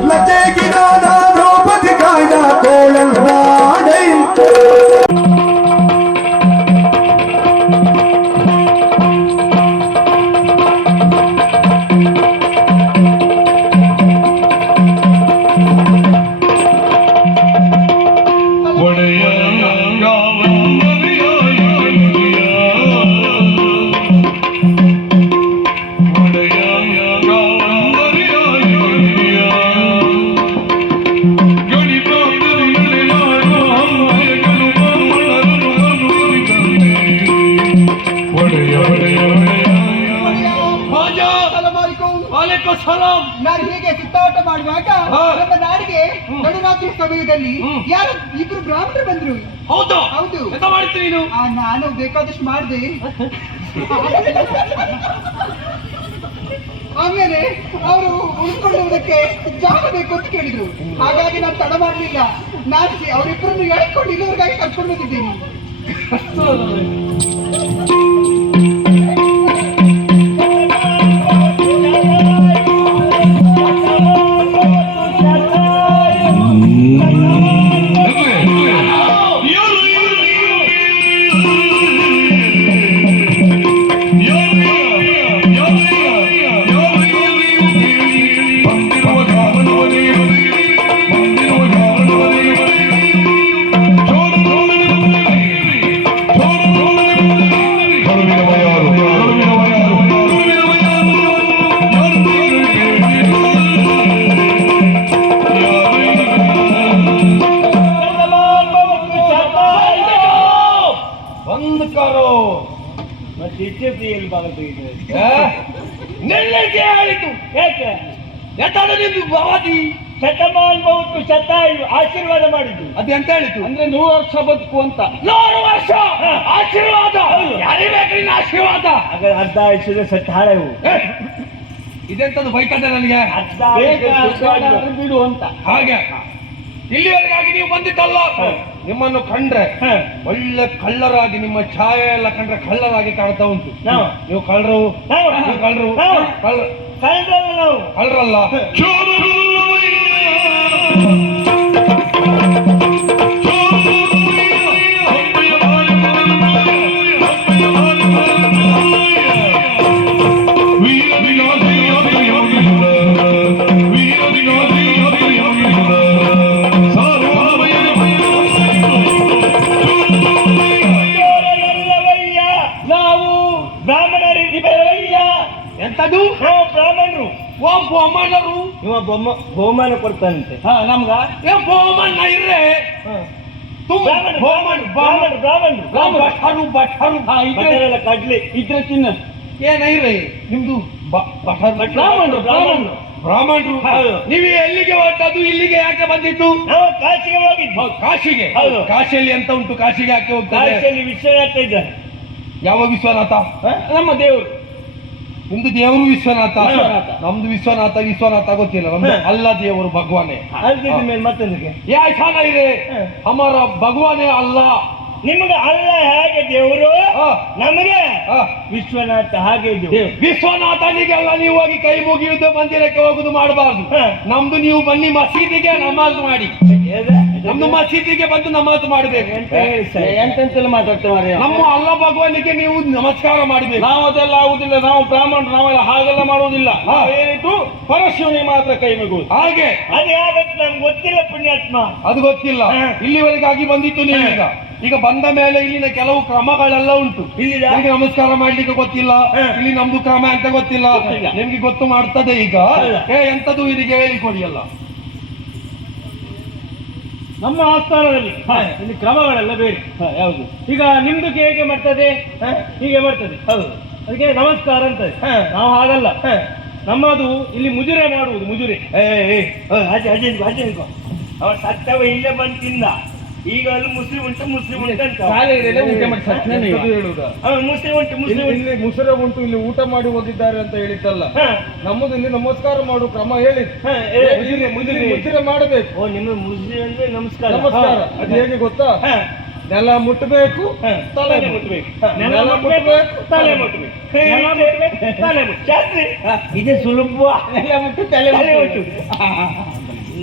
Let's take it on. ಸಮಯದಲ್ಲಿ ಹ್ಮ್. ಯಾರು ಇಬ್ರು ಬ್ರಾಹ್ಮಣರು ಬಂದ್ರು? ಹೌದು. ಹೌದು. ಎಂತ ಮಾಡ್ತೀನಿ ನೀನು? ಆ, ನಾನು ಬೇಕಾದಷ್ಟು ಮಾಡಿದೆ. ಆಮೇಲೆ ಅವರು ಉಳ್ಕೊಳ್ಳುವುದಕ್ಕೆ ಜಾಗ ಬೇಕು ಅಂತ ಕೇಳಿದ್ರು. ಹಾಗಾಗಿ ನಾನು ತಡ ಮಾಡಲಿಲ್ಲ. ನಾನು ಅವರಿಬ್ಬರನ್ನು ಎಳ್ಕೊಂಡು ಇಲ್ಲಿವರೆಗಾಗಿ ಕರ್ಕೊಂಡು ಬಂದಿದ್ದೀನಿ. Thank you. ಬಂದ್ ಕರೋ ನೆಲ್ಲಿಗೆ ಹೇಳಿತು ಯಾಕೆ ಯಾಕಂದ್ರೆ ನಿಂದು ಬಾದಿ ಶತಮಾನ್ ಬಹುತ್ತು ಶತಾಯು ಆಶೀರ್ವಾದ ಮಾಡಿದ್ದು. ಅದು ಎಂತ ಹೇಳಿತು? ಅಂದ್ರೆ ನೂರು ವರ್ಷ ಬದುಕು ಅಂತ. ನೂರು ವರ್ಷ ಆಶೀರ್ವಾದ. ಯಾರೇ ಬೇಕು ನಿನ್ನ ಆಶೀರ್ವಾದ? ಹಾಗಾದ್ರೆ ಅರ್ಧ ಆಯುಷ್ಯದ ಸತ್ತ ಹಾಳೆವು ಇದೆಂತದ್ದು ಬೈಕಂಡೆ ನನಗೆ? ಅರ್ಧ ಬಿಡು ಅಂತ. ಹಾಗೆ. ಇಲ್ಲಿವರೆಗಾಗಿ ನೀವು ಬಂದಿದ್ದಲ್ಲ. ನಿಮ್ಮನ್ನು ಕಂಡ್ರೆ ಒಳ್ಳೆ ಕಳ್ಳರಾಗಿ ನಿಮ್ಮ ಛಾಯೆ ಎಲ್ಲ ಕಂಡ್ರೆ ಕಳ್ಳರಾಗಿ ಕಾಣ್ತಾ ಉಂಟು. ನೀವು ಕಳ್ಳರು? ಕಳ್ಳರು? ಕಳ್ಳರಲ್ಲ. ಇವ ಬೊಮ್ಮ ಬಹುಮಾನ ಕೊಡ್ತಾನಂತೆ. ಹಾ ನಮ್ಗ? ಏ ಬೋಮಣ್ಣ ಇರ್ರೆ? ಕಡ್ಲೆ ಬ್ರಾಹ್ಮಣ ಕಡ್ಲಿ ಇದ್ರೆ ತಿನ್ನ. ಏನೈರೆ ನಿಮ್ದು? ಬ್ರಾಹ್ಮಣರು ಬ್ರಾಹ್ಮಣರು. ಬ್ರಾಹ್ಮಣರು. ನೀವು ಎಲ್ಲಿಗೆ ಹೊರಟದ್ದು ಇಲ್ಲಿಗೆ ಯಾಕೆ ಬಂದಿತ್ತು ನಾವು ಕಾಶಿಗೆ ಹೋಗಿದ್ದು ಕಾಶಿಗೆ. ಹೌದು. ಕಾಶಿಯಲ್ಲಿ ಎಂತ ಉಂಟು? ಕಾಶಿಗೆ ಯಾಕೆ ಹೋಗ್ತಾರೆ? ಕಾಶಿಯಲ್ಲಿ ವಿಶ್ವನಾಥ ಇದ್ದಾನೆ. ಯಾವ ವಿಶ್ವನಾಥ? ನಮ್ಮ ದೇವರು. ನಿಮ್ದು ದೇವರು ವಿಶ್ವನಾಥ. ನಮ್ದು ವಿಶ್ವನಾಥ ವಿಶ್ವನಾಥ ಗೊತ್ತಿಲ್ಲ. ನಮ್ದು. ಅಲ್ಲ ದೇವರು ಭಗವಾನೇ. ಮತ್ತೊಂದಿಗೆ ಯಾ ಚಾನ ಇದೆ ಅಮರ ಭಗವಾನೇ ಅಲ್ಲ. ನಿಮಗೆ ಅಲ್ಲ ಹೇಗೆ ದೇವರು. ನಮಗೆ. ವಿಶ್ವನಾಥ ಹಾಗೆ ವಿಶ್ವನಾಥನಿಗೆಲ್ಲ ನೀವು ಹೋಗಿ ಕೈ ಮುಗಿಯುವುದು ಮಂದಿರಕ್ಕೆ ಹೋಗುದು ಮಾಡಬಾರ್ದು. ನಮ್ದು ನೀವು ಬನ್ನಿ ಮಸೀದಿಗೆ ನಮಾಜ್ ಮಾಡಿ. ನಮ್ದು ಮಸೀದಿಗೆ ಬಂದು ನಮಾಜ್ ಮಾಡಬೇಕು? ಎಂತೆಂತೆಲ್ಲ ಮಾತಾಡ್ತೇವೆ ನಮ್ಮ ಅಲ್ಲ ಭಗವಾನಿಗೆ ನೀವು ನಮಸ್ಕಾರ ಮಾಡಬೇಕು ನಾವು ಅದೆಲ್ಲ ಆಗುದಿಲ್ಲ ನಾವು ಬ್ರಾಹ್ಮಣರು ನಾವೆಲ್ಲ ಹಾಗೆಲ್ಲ ಮಾಡುವುದಿಲ್ಲ. ಏನಿಟ್ಟು ಪರಶಿವನಿಗೆ ಮಾತ್ರ ಕೈ ಮುಗುವುದು ಹಾಗೆ. ಅದೇ ಆಗತ್ತೆ ನಮ್ಗೆ ಗೊತ್ತಿಲ್ಲ ಪುಣ್ಯಾತ್ಮ. ಅದು ಗೊತ್ತಿಲ್ಲ. ಇಲ್ಲಿವರೆಗಾಗಿ ಬಂದಿತ್ತು ನೀವು ಈಗ. ಈಗ ಬಂದ ಮೇಲೆ ಇಲ್ಲಿನ ಕೆಲವು ಕ್ರಮಗಳೆಲ್ಲ ಉಂಟು. ಇಲ್ಲಿ ನಿಮಗೆ ನಮಸ್ಕಾರ ಮಾಡ್ಲಿಕ್ಕೆ ಗೊತ್ತಿಲ್ಲ. ಇಲ್ಲಿ ನಮ್ದು ಕ್ರಮ ಅಂತ ಗೊತ್ತಿಲ್ಲ. ನಿಮ್ಗೆ ಗೊತ್ತು ಮಾಡ್ತದೆ ಈಗ? ಏ ಎಂತದು ಇದಕ್ಕೆ ಹೇಳಿಕೊಡಿ ಅಲ್ಲ. ನಮ್ಮ ಆಸ್ಥಾನದಲ್ಲಿ. ಇಲ್ಲಿ ಕ್ರಮಗಳೆಲ್ಲ ಬೇರೆ. ಯಾವುದು ಈಗ ನಿಮ್ದು ಹೇಗೆ ಮಾಡ್ತದೆ ಹೀಗೆ ಮಾಡ್ತದೆ ಹೌದು. ಅದಕ್ಕೆ ನಮಸ್ಕಾರ ಅಂತ. ನಾವು ಹಾಗಲ್ಲ. ಹ. ನಮ್ಮದು ಇಲ್ಲಿ ಮುಜುರೆ ಮಾಡುವುದು ಮುಜುರೆ. ಏ ನಿಂತ್ಕೊ, ಅಜ್ಜಿ ನಿಂತ್ಕೊ. ಅವ ಸತ್ತವ ಇಲ್ಲೇ ಬಂದು ತಿಂದ. ಈಗ ಅಲ್ಲಿ ಮುಸ್ಲಿಂ ಉಂಟು ಮುಸ್ಲಿಂ ಉಂಟು ಅಂತ. ಮುಸ್ಲಿಂ ಉಂಟು ಮುಸ್ಲಿಂ ಇಲ್ಲಿ ಮುಸುರೆ ಉಂಟು ಇಲ್ಲಿ ಊಟ ಮಾಡಿ ಹೋಗಿದ್ದಾರೆ ಅಂತ ಹೇಳಿದ್ದಲ್ಲ. ನಮ್ಮದು ಇಲ್ಲಿ ನಮಸ್ಕಾರ ಮಾಡು ಕ್ರಮ ಹೇಳಿ. ಹ, ಏ, ಮುಜುರೆ, ಮುಜುರೆ. ಮಾಡಬೇಕು. ಓ ನಿಮ್ಮ ಮುಸ್ಲಿಂ ಅಂದ್ರೆ ನಮಸ್ಕಾರ. ನಮಸ್ಕಾರ ಅದು ಹೇಗೆ ಗೊತ್ತಾ? ನೆಲ ಮುಟ್ಟಬೇಕು. ತಲೆ ಮುಟ್ಟಬೇಕು. ನೆಲ ಮುಟ್ಟಬೇಕು ತಲೆ ಮುಟ್ಟಬೇಕು ತಲೆ ಮುಟ್ಟು. ಇದು ಸುಲಭ. ನೆಲ ಮುಟ್ಟು ತಲೆ ಮುಟ್ಟು. ಮುಟ್ಟು.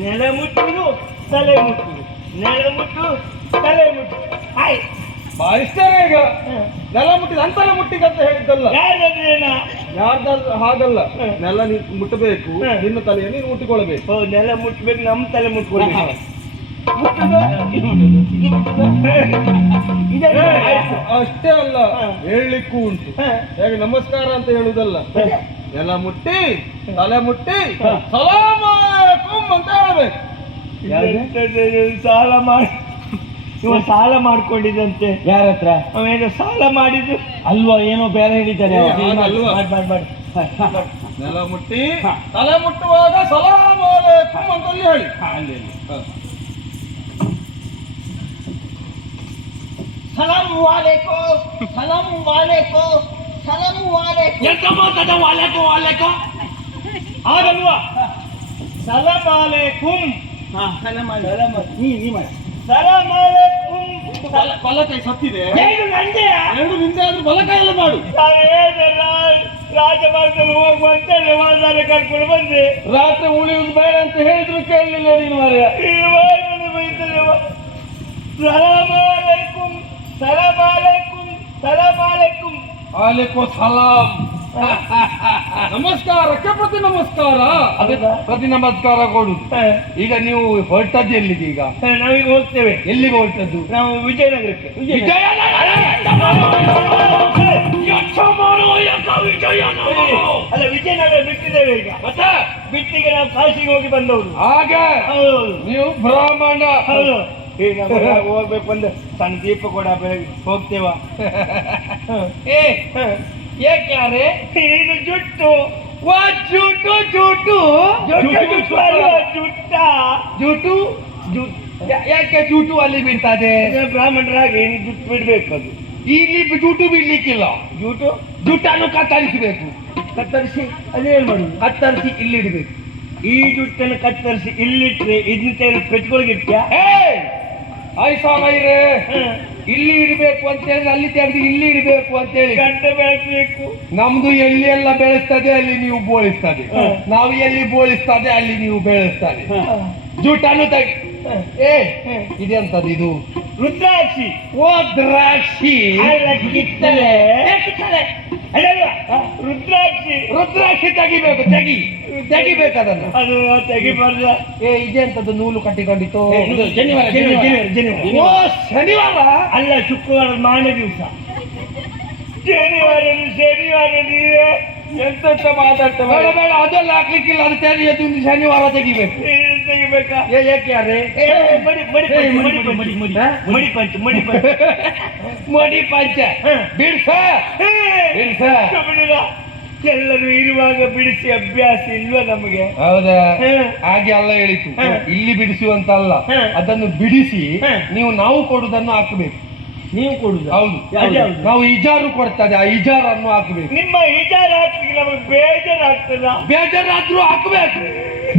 ನೆಲ ಮುಟ್ಟುವುದು ತಲೆ ಮುಟ್ಟುವುದು ನೆಲ ಮುಟ್ಟು ತಲೆ ಮುಟ್ಟು ಈಗ. ನೆಲ ಮುಟ್ಟಿದ ಅಂತಲ್ಲ ಮುಟ್ಟಿದಂತ ಹೇಳಿದ್ದಲ್ಲ. ಯಾರದ್ರೇನ ಯಾರ್ದಾದ್ರು ಹಾಗಲ್ಲ. ನೆಲ ನೀ ಮುಟ್ಟಬೇಕು. ನಿನ್ನ ತಲೆಯನ್ನು ನೀನು ಮುಟ್ಟಿಕೊಳ್ಬೇಕು ಓ ನೆಲ ಮುಟ್ಟಬೇಕು ನಮ್ಮ ತಲೆ ಮುಟ್ಕೊಳ್ಬೇಕು ಅಷ್ಟೇ ಅಲ್ಲ. ಹೇಳಲಿಕ್ಕೂ ಉಂಟು. ಹೇಗೆ ನಮಸ್ಕಾರ ಅಂತ ಹೇಳುದಲ್ಲ. ನೆಲ ಮುಟ್ಟಿ ತಲೆ ಮುಟ್ಟಿ ಸಲಾಮ ಅಂತ ಹೇಳ್ಬೇಕು. ಸಾಲ ಮಾಡಿ ಇವ ಸಾಲ ಮಾಡ್ಕೊಂಡಿದ್ದಂತೆ. ಯಾರ ಹತ್ರ ಅವೇನೋ ಸಾಲ ಮಾಡಿದ್ದು. ಅಲ್ವಾ? ಏನೋ ಬೇರೆ ಹೇಳಿದ್ದಾರೆ ನೆಲ ಮುಟ್ಟಿ ತಲೆ ಮುಟ್ಟುವಾಗ ಸಲಾಮ್ ಅಲೈಕುಂ ಅಂತ ಅಲ್ಲಿ ಹೇಳಿ ಅಲ್ಲಿ. ಸಲಾಮ್ ವಾಲೇಕೋ ಸಲಾಮ್ ವಾಲೇಕೋ ಸಲಾಮ್ ವಾಲೇಕೋ. ಎಂತ ಮಾತಾಡ ವಾಲೇಕೋ ವಾಲೇಕೋ? ಆಗಲ್ವಾ? ಸಲಾಮ್ ಅಲೈಕುಂ ಹಾ, ಸಲ ಮಾಡಿ. ನೀ ನೀ ಮಾಡಿ. ಸಲಾಮ್ ಅಲೈಕುಂ ಬಲ- ಬಲಕೈ ಸತ್ತಿದೆ. ಎರಡು ನಿಂದೆ ಆದ್ರೂ ಬಲಕೈಯಲ್ಲಿ ಮಾಡು. ರಾಜಮಾರ್ಗದಲ್ಲಿ ಹೋಗುವಂತ ವಾದಾರ ಕರ್ಕೊಂಡು ಬಂದೆ. ರಾತ್ರಿ ಉಳಿಯುವುದು ಬೇಡ ಅಂತ ಹೇಳಿದ್ರು ಕೇಳಲಿಲ್ಲ ನೀನು ಮಾರ್ಯ ಈ ವಾರದಲ್ಲಿ ಬೈತದೆವ. ಸಲಾಮ್ ಅಲೈಕುಂ ಸಲಾಮ್ ನಮಸ್ಕಾರಕ್ಕೆ ಪ್ರತಿ ನಮಸ್ಕಾರ. ಅದೇ ಪ್ರತಿ ನಮಸ್ಕಾರ ಕೊಡುದು. ಈಗ ನೀವು ಹೊರಟದ್ದು ಎಲ್ಲಿಗೆ ಈಗ? ನಾವೀಗ ಹೋಗ್ತೇವೆ. ಎಲ್ಲಿಗೆ ಹೊರಟದ್ದು? ನಾವು ವಿಜಯನಗರಕ್ಕೆ. ಅಲ್ಲ ವಿಜಯನಗರ ಬಿಟ್ಟಿದ್ದೇವೆ ಈಗ. ಮತ್ತೆ? ಬಿಟ್ಟಿಗೆ ನಾವು ಕಾಶಿಗೆ ಹೋಗಿ ಬಂದವರು. ಹಾಗೆ? ನೀವು ಬ್ರಾಹ್ಮಣ. ಹೌದು. ಈಗ ಹೋಗ್ಬೇಕು ಅಂದ್ರೆ ಸಣ್ಣ ದೀಪ ಕೂಡ ಹೋಗ್ತೇವ? ಏ ಏಕೆ ಯಾರೇ? ಇದು ಜುಟ್ಟು. ವಾ ಜುಟು ಜೂಟು ಜುಟ್ಟು ಜುಟ್ಟು ಜುಟ್ಟ. ಜುಟ್ಟು. ಯಾಕೆ ಜುಟ್ಟು ಅಲ್ಲಿ ಬಿಡ್ತದೆ ಇದೆ ಬ್ರಾಹ್ಮಣರಾಗಿ ಏನು ಜುಟ್ಟು ಬಿಡ್ಬೇಕು ಅದು. ಇಲ್ಲಿ ಜುಟ್ಟು ಬಿಡ್ಲಿಕ್ಕಿಲ್ಲ ಜುಟ್ಟು? ಜುಟ್ಟನ್ನು ಕತ್ತರಿಸಬೇಕು. ಕತ್ತರಿಸಿ ಅದೇನು ಮಾಡುದು ಕತ್ತರಿಸಿ ಇಲ್ಲಿಡ್ಬೇಕು. ಈ ಜುಟ್ಟನ್ನು ಕತ್ತರಿಸಿ ಇಲ್ಲಿಟ್ರೆ ಇದನ್ನ ತೆಗೆದು ಪೆಟ್ಕೊಳಗಿಟ್ಟ್ಯಾ ಏ ಆಯ್ಸಾಗೈರೆ ಇಲ್ಲಿ ಇಡಬೇಕು ಅಂತ ಹೇಳಿದ್ರೆ ಅಲ್ಲಿ ತೆಗೆದು ಇಲ್ಲಿ ಇಡಬೇಕು ಅಂತ ಹೇಳಿ. ಗಂಟೆ ಬೆಳೆಸಬೇಕು. ನಮ್ದು ಎಲ್ಲಿ ಎಲ್ಲ ಬೆಳೆಸ್ತದೆ ಅಲ್ಲಿ ನೀವು ಬೋಳಿಸ್ತದೆ. ನಾವು ಎಲ್ಲಿ ಬೋಳಿಸ್ತದೆ ಅಲ್ಲಿ ನೀವು ಬೆಳೆಸ್ತದೆ. ಜೂಟನ್ನು ತೆಗಿ ಏ ಇದೆಂತದ್ದು ಇದು? ರುದ್ರಾಕ್ಷಿ. ಓ ದ್ರಾಕ್ಷಿ. ಕಿತ್ತಲೆ. ರುದ್ರಾಕ್ಷಿ. ರುದ್ರಾಕ್ಷಿ ತೆಗಿಬೇಕು ತೆಗಿ. ತೆಗಿಬೇಕು ಅದನ್ನು. ಅದು ತೆಗಿಬಾರ್ದ. ಏ ಇದೆ ಇದೆಂತದ್ದು ನೂಲು ಕಟ್ಟಿಕೊಂಡಿತ್ತು? ಶನಿವಾರ, ಶನಿವಾರ. ಓ ಶನಿವಾರ? ಅಲ್ಲ ಶುಕ್ರವಾರ ಮಾರನೇ ದಿವಸ. ಶನಿವಾರ ಶನಿವಾರ ನೀವೇ ಎಂತ ಮಾತಾಡ್ತೇವೆ ಬೇಡ ಬೇಡ ಅದೆಲ್ಲ ಹಾಕ್ಲಿಕ್ಕಿಲ್ಲ. ಅದು ತೆಗಿ ಒಂದು ಶನಿವಾರ ತೆಗಿಬೇಕು. ತೆಗಿಬೇಕಾ? ಏ ಯಾಕೆ ಯಾರೇ ಮಡಿ ಮಡಿ ಮಡಿ, ಮಡಿ ಮಡಿ, ಮಡಿ. ಪಂಚ್ ಮಡಿ ಪಂಚ್. ಮಡಿ ಪಂಚ. ಬಿಡ್ಸ. ಬಿಡ್ಸ. ಎಲ್ಲರೂ ಇರುವಾಗ ಬಿಡಿಸಿ ಅಭ್ಯಾಸ ಇಲ್ವ ನಮಗೆ? ಹೌದಾ? ಹಾಗೆ ಅಲ್ಲ ಹೇಳಿತು ಇಲ್ಲಿ ಬಿಡಿಸುವಂತ ಅಲ್ಲ ಅದನ್ನು ಬಿಡಿಸಿ ನೀವು ನಾವು ಕೊಡುದನ್ನು ಹಾಕಬೇಕು. ನೀವು ಕೊಡುದು. ಹೌದು ನಾವು ಇಜಾರು ಕೊಡ್ತದೆ ಆ ಇಜಾರನ್ನು ಹಾಕಬೇಕು. ನಿಮ್ಮ ಇಜಾರು ಹಾಕಿ ನಮಗೆ ಬೇಜಾರಾಗ್ತದ? ಬೇಜಾರಾದ್ರೂ ಹಾಕಬೇಕು.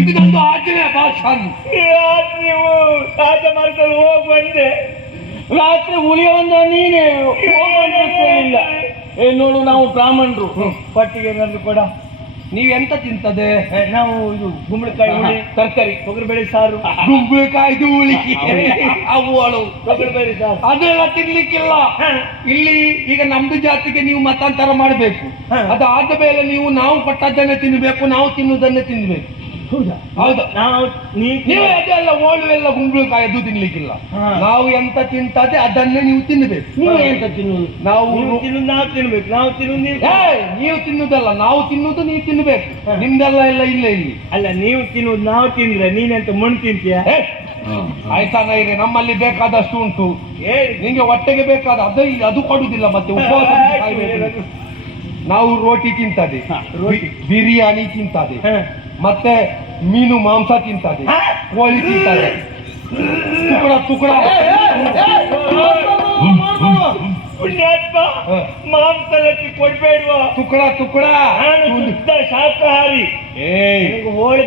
ಇದು ನಂದು ಆಜ್ಞೆ ಭಾಷಾ ನೀವು ರಾಜಮಾರ್ಗದಲ್ಲಿ ಹೋಗಿ ಬಂದೆ. ರಾತ್ರಿ ಉಳಿಯೋಂದ ನೀನೇ ಇಲ್ಲ ಏ ನೋಡು ನಾವು ಬ್ರಾಹ್ಮಣರು. ಪಟ್ಟಿಗೆ ನಂದು ಕೊಡ. ನೀವೆಂತ ತಿಂತದೆ? ನಾವು ಇದು ಗುಂಬಳಕಾಯಿ ಹುಳಿ ತರಕಾರಿ ತೊಗರಿಬೇಳೆ ಸಾರು ಗುಂಬಳಕಾಯಿ ಹುಳಿ ಅವು ಅಳು. ತೊಗರಿಬೇಳೆ ಸಾರು. ಅದೆಲ್ಲ ತಿನ್ಲಿಕ್ಕಿಲ್ಲ. ಇಲ್ಲಿ ಈಗ ನಮ್ದು ಜಾತಿಗೆ ನೀವು ಮತಾಂತರ ಮಾಡಬೇಕು. ಅದಾದ ಮೇಲೆ ನೀವು ನಾವು ಕೊಟ್ಟದ್ದನ್ನೇ ತಿನ್ನಬೇಕು ನಾವು ತಿನ್ನುವುದನ್ನೇ ತಿನ್ಬೇಕು. ಹೌದಾ? ಹೌದಾ. ನಾವು ನೀವು ಅದೆಲ್ಲ ಓಳು ಎಲ್ಲ ಗುಂಬಳಕಾಯಿ ಅದು ತಿನ್ಲಿಕ್ಕಿಲ್ಲ. ನಾವು ಎಂತ ತಿಂತದೆ ಅದನ್ನೇ ನೀವು ತಿನ್ನಬೇಕು ನೀವು ಎಂತ ತಿನ್ನುವುದು? ನಾವು ತಿನ್ನು ನಾವು ತಿನ್ಬೇಕು. ನಾವು ತಿನ್ನುದು ನೀವು ತಿನ್ನುದಲ್ಲ ನಾವು ತಿನ್ನುದು ನೀವು ತಿನ್ಬೇಕು. ನಿಮ್ದೆಲ್ಲ ಎಲ್ಲ ಇಲ್ಲ ಇಲ್ಲಿ. ಅಲ್ಲ ನೀವು ತಿನ್ನುದು ನಾವು ತಿಂದ್ರೆ ನೀನೆಂತ ಮಣ್ಣು ತಿಂತೀಯ? ಆಯ್ತಾ ಇರಿ ನಮ್ಮಲ್ಲಿ ಬೇಕಾದಷ್ಟು ಉಂಟು. ಏ ನಿಂಗೆ ಹೊಟ್ಟೆಗೆ ಬೇಕಾದ ಅದು ಅದು ಕೊಡುದಿಲ್ಲ ಮತ್ತೆ ಉಪವಾಸ ನಾವು ರೋಟಿ ತಿಂತದೆ. ಬಿರಿಯಾನಿ ತಿಂತದೆ. ಹ. ಮತ್ತೆ ಮೀನು ಮಾಂಸ ತಿಂತಾರೆ. ಕೋಳಿ ತಿಂತಾರೆ. ತುಕಡ ತುಕಡ. ಪುಣ್ಯಾತ್ಮ ಮಾಂಸ ತುಕಡ ತುಕಡ. ಶುದ್ಧ ಶಾಕಾಹಾರಿ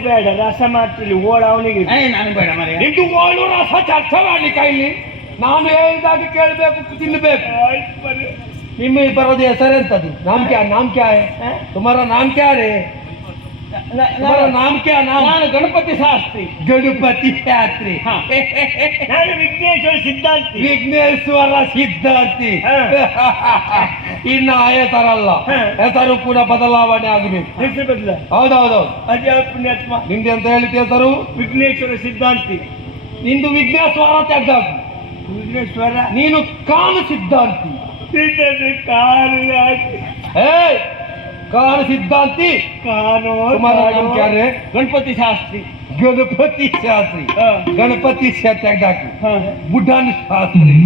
ಬೇಡ ರಸ ಮಾಡ್ತಿಲಿ ಓಳ್ ಅವನಿಗೆ. ನಾನು ಬೇಡ ನಿಂತು ಓಳು ರಸ ಚರ್ಚೆ ಮಾಡಿ ಕೈಲಿ ನಾನು ಹೇಳಿದಾಗ ಕೇಳಬೇಕು ತಿನ್ನಬೇಕು ನಿಮ್ಮ ಬರೋದು ಹೆಸರೆಂತದ್ದು ನಾಮ್ ಕ್ಯಾ ನಾಮ್ ಕ್ಯಾ ತುಮಾರ ನಾಮ್ ಕ್ಯಾ ರೇ ನಾನು ಗಣಪತಿ ಶಾಸ್ತ್ರಿ. ಗಣಪತಿ ಶಾಸ್ತ್ರಿ. ನಾನು ವಿಘ್ನೇಶ್ವರ ಸಿದ್ಧಾರ್ಥಿ ವಿಘ್ನೇಶ್ವರ ಸಿದ್ಧಾಂತಿ. ಇನ್ನು ಆಯ ತರಲ್ಲ ಹೆಸರು ಕೂಡ ಬದಲಾವಣೆ ಆಗಬೇಕು. ಹೌದೌದು ಅದ್ಯಾವ ಪುಣ್ಯಾತ್ಮ ನಿಮ್ಗೆ ಅಂತ ಹೇಳಿದ ಹೆಸರು? ವಿಘ್ನೇಶ್ವರ ಸಿದ್ಧಾಂತಿ. ನಿಂದು ವಿಘ್ನೇಶ್ವರ ತೆಗ್ದ ವಿಘ್ನೇಶ್ವರ. ನೀನು ಕಾಲು ಸಿದ್ಧಾಂತಿ. ಕಾಲು ಏ ಕಾಲ ಸಿದ್ಧಾಂತಿ. ಕಾನೋ ಕುಮಾರರಾಗಂತ್ಯಾರೆ ಗಣಪತಿ ಶಾಸ್ತ್ರಿ. ಗಣಪತಿ ಶಾಸ್ತ್ರಿ. ಗಣಪತಿ ಶಾಸ್ತ್ರಿ ಹಾಕಿ ಬುಡಾನ್ ಶಾಸ್ತ್ರಿ.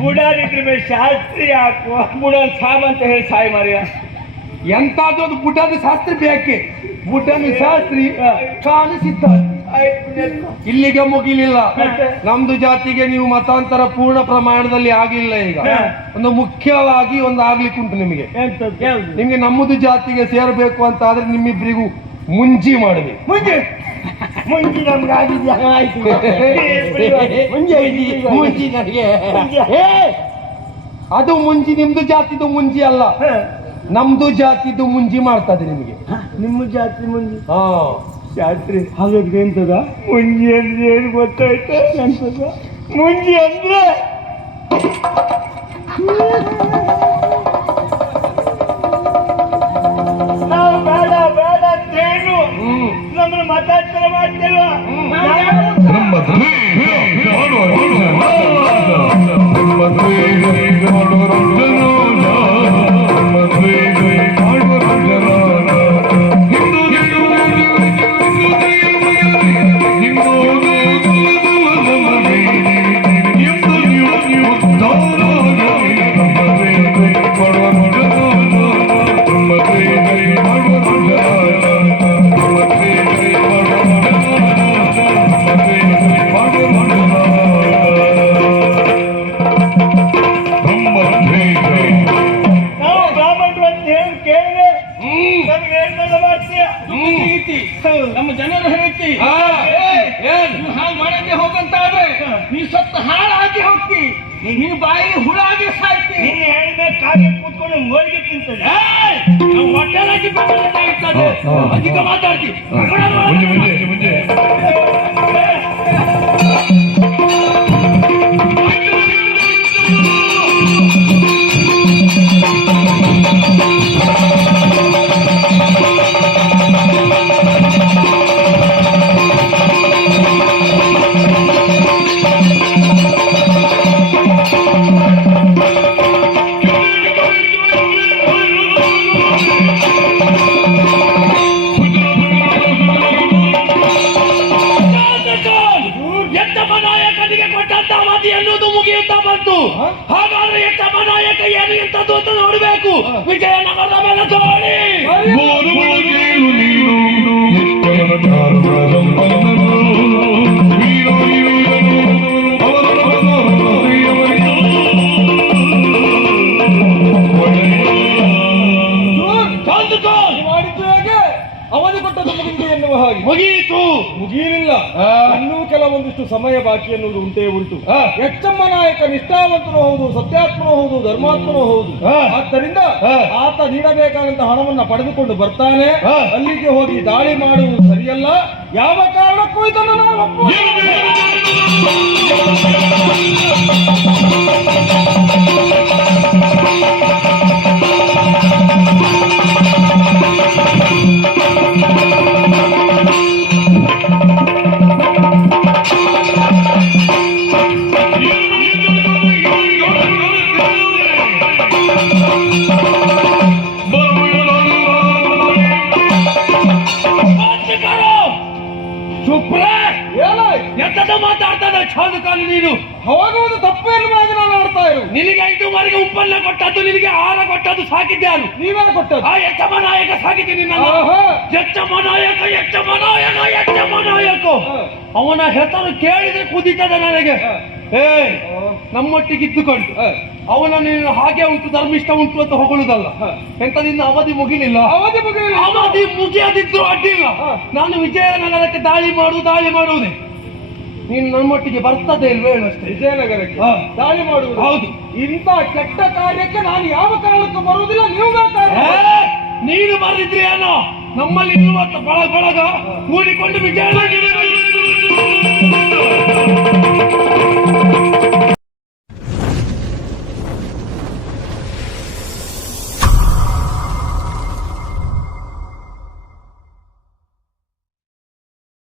ಬುಡಾನ್ ಇದ್ರ ಮೇಲೆ ಶಾಸ್ತ್ರಿ ಹಾಕು ಬುಡಾನ್ ಸಾಮ್ ಅಂತ ಹೇಳಿ ಸಾಯಿ ಮಾರಿಯ. ಎಂತಾದೊಂದು ಬುಡದ ಶಾಸ್ತ್ರಿ ಬೇಕೆ? ಪುಟನ ಶಾಸ್ತ್ರಿ ಕಾಣಿಸಿದ್ದ. ಇಲ್ಲಿಗೆ ಮುಗಿಲಿಲ್ಲ? ನಮ್ದು ಜಾತಿಗೆ ನೀವು ಮತಾಂತರ ಪೂರ್ಣ ಪ್ರಮಾಣದಲ್ಲಿ ಆಗಿಲ್ಲ ಈಗ. ಒಂದು ಮುಖ್ಯವಾಗಿ ಒಂದು ಆಗ್ಲಿಕ್ಕೆ ಉಂಟು ನಿಮಗೆ. ನಿಮ್ಗೆ ನಮ್ಮದು ಜಾತಿಗೆ ಸೇರಬೇಕು ಅಂತ ಆದ್ರೆ ನಿಮ್ಮಿಬ್ಬರಿಗೂ ಮುಂಜಿ. ಮಾಡಬೇಕು ಮುಂಜಿ ಮುಂಜಿ ನಮ್ಗೆ. ಆಗಿದ್ಯಾ ನನಗೆ ಅದು ಮುಂಜಿ ನಿಮ್ದು ಜಾತಿದು ಮುಂಜಿ ಅಲ್ಲ. ನಮ್ದು ಜಾತಿದು ಮುಂಜಿ ಮಾಡ್ತದೆ ನಿಮಗೆ. ನಿಮ್ಮ ಜಾತಿ ಮುಂಜಿ? ಹಾ. ಜಾತ್ರೆ ಹಾಗಾದ್ರೆ ಎಂತದ? ಮುಂಜಿ ಅಂದ್ರೆ ಏನು ಗೊತ್ತಾಯ್ತು? ಎಂತದ? ಮುಂಜಿ ಅಂದ್ರೆ ನಾವು ಬೇಡ ಬೇಡ ಅಂತ ಹೇಳು ಹ್ಮ್. ನಮ್ಮನ್ನ ಮತಾಂತರ ಮಾಡ್ತೇವ ನಾವು ಕಾಗೆ ಕೂತ್ಕೊಂಡು ಮೋರಿಗೆ ತಿಂತದೆ. ಏಯ್! ನಾವು ಹೊಟ್ಟೆಲಾಗಿ ಇರ್ತದೆ. ಅಧಿಕ ಮಾತಾಡ್ತಿ. ಮುಂಜೆ ಮುಂಜೆ ಮುಂಜೆ విజయ ಮುಗಿಯಿತು ಮುಗಿಯಲಿಲ್ಲ. ಇನ್ನೂ ಕೆಲವೊಂದಿಷ್ಟು ಸಮಯ ಬಾಕಿ ಎನ್ನುವುದು ಉಂಟೇ ಉಂಟು. ಎಚ್ಚಮ್ಮ ನಾಯಕ ನಿಷ್ಠಾವಂತನು ಹೌದು ಸತ್ಯಾತ್ಮನೂ ಹೌದು ಧರ್ಮಾತ್ಮನೂ ಹೌದು. ಆದ್ದರಿಂದ. ಆತ ನೀಡಬೇಕಾದಂತ ಹಣವನ್ನ ಪಡೆದುಕೊಂಡು ಬರ್ತಾನೆ. ಅಲ್ಲಿಗೆ ಹೋಗಿ ದಾಳಿ ಮಾಡುವುದು ಸರಿಯಲ್ಲ ಯಾವ ಕಾರಣಕ್ಕೂ ಇದನ್ನು ನಾನು ಮಾತಾಡ್ತಾನೆ ಕಾಲು ನೀನು. ಹೋಗುವುದು ತಪ್ಪೇನ್ನುವಾಗಿ ನಾನು ಆಡ್ತಾ ಇರು. ನಿನಗೆ ಇದುವರೆಗೆ ಉಪ್ಪನ್ನ ಕೊಟ್ಟದ್ದು ನಿನಗೆ ಆರ ಕೊಟ್ಟದ್ದು ಸಾಕಿದ್ಯಾರು. ನೀವೇ ಕೊಟ್ಟದ್ದು. ಆ ಯಕ್ಷಮ ನಾಯಕ ಸಾಕಿದ್ದೀನಿ ನಾನು. ಆಹಾ. ಎಚ್ಚಮ ನಾಯಕ ಯಕ್ಷಮ ನಾಯಕ ಯಕ್ಷಮ ನಾಯಕ ಅವನ ಹೆಸರು ಕೇಳಿದ್ರೆ ಕುದೀತದೆ ನನಗೆ. ಹಾ. ಏ ನಮ್ಮೊಟ್ಟಿಗೆ ಇದ್ದುಕೊಂಡು ಹಾ. ಅವನ ನೀನು ಹಾಗೆ ಉಂಟು ಧರ್ಮಿಷ್ಠ ಉಂಟು ಅಂತ ಹೊಗಳುದಲ್ಲ. ಹಾ. ನಿನ್ನ ಅವಧಿ ಮುಗಿಲಿಲ್ಲ. ಅವಧಿ ಮುಗಿಲಿಲ್ಲ. ಅವಧಿ ಮುಗಿಯದಿದ್ರು ಅಡ್ಡಿಲ್ಲ. ಹಾ. ನಾನು ವಿಜಯನಗರಕ್ಕೆ ದಾಳಿ ಮಾಡು ದಾಳಿ ಮಾಡುವುದೇ. ನೀನು ನಮ್ಮೊಟ್ಟಿಗೆ ಬರ್ತದೆ ಇಲ್ವೇ ಅಷ್ಟೇ ವಿಜಯನಗರಕ್ಕೆ. ದಾಳಿ ಮಾಡುವುದು? ಹೌದು. ಇಂಥ ಕೆಟ್ಟ ಕಾರ್ಯಕ್ಕೆ ನಾನು ಯಾವ ಕಾರಣಕ್ಕೂ ಬರುವುದಿಲ್ಲ. ನೀವು ನೀನು ಬರೆದಿದ್ರಿ ಏನೋ ನಮ್ಮಲ್ಲಿ ಇರುವಂತ ಬಳಗ ಬಳಗ ಕೂಡಿಕೊಂಡು ವಿಜಯ